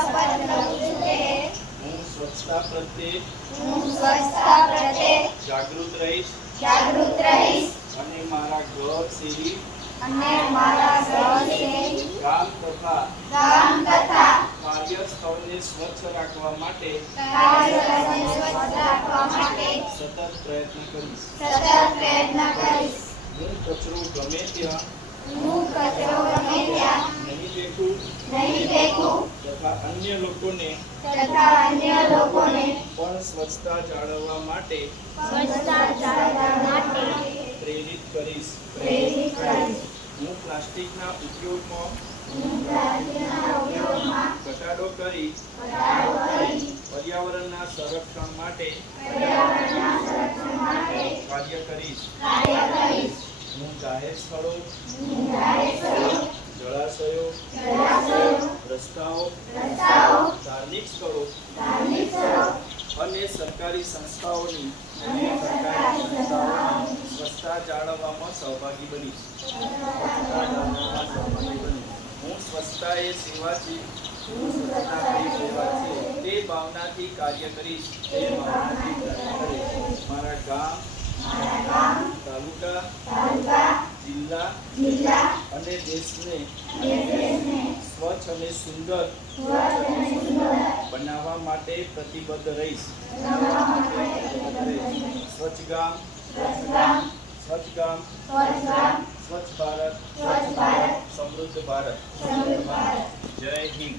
શપથ લઉં છું કે હું સ્વચ્છતા પ્રત્યે જાગૃત રહીશ અને મારા ઘર શેરી ગામ તથા કાર્યસ્થળને સ્વચ્છ રાખવા માટે સતત પ્રયત્ન કરીશ. હું કચરો ગમે ત્યાં નહીં ફેંકું તથા અન્ય લોકોને પણ સ્વચ્છતા જાળવવા માટે પ્રેરિત કરીશ. હું પ્લાસ્ટિકના ઉપયોગમાં ઘટાડો કરી પર્યાવરણના સંરક્ષણ માટે કાર્ય કરીશ. હું જાહેર સ્થળો, જળાશયો, રસ્તાઓ, ધાર્મિક સ્થળો અને સરકારી સંસ્થાઓની સ્વચ્છતા જાળવવામાં સહભાગી બનીશ. હું સ્વચ્છતા એ સેવા છે તે ભાવનાથી કાર્ય કરીશ. મારા ગામ, તાલુકા, જિલ્લા અને દેશને સ્વચ્છ અને સુંદર બનાવવા માટે પ્રતિબદ્ધ રહીશ. સ્વચ્છ ગામ, સ્વચ્છ ભારત, સમૃદ્ધ ભારત. જય હિન્દ.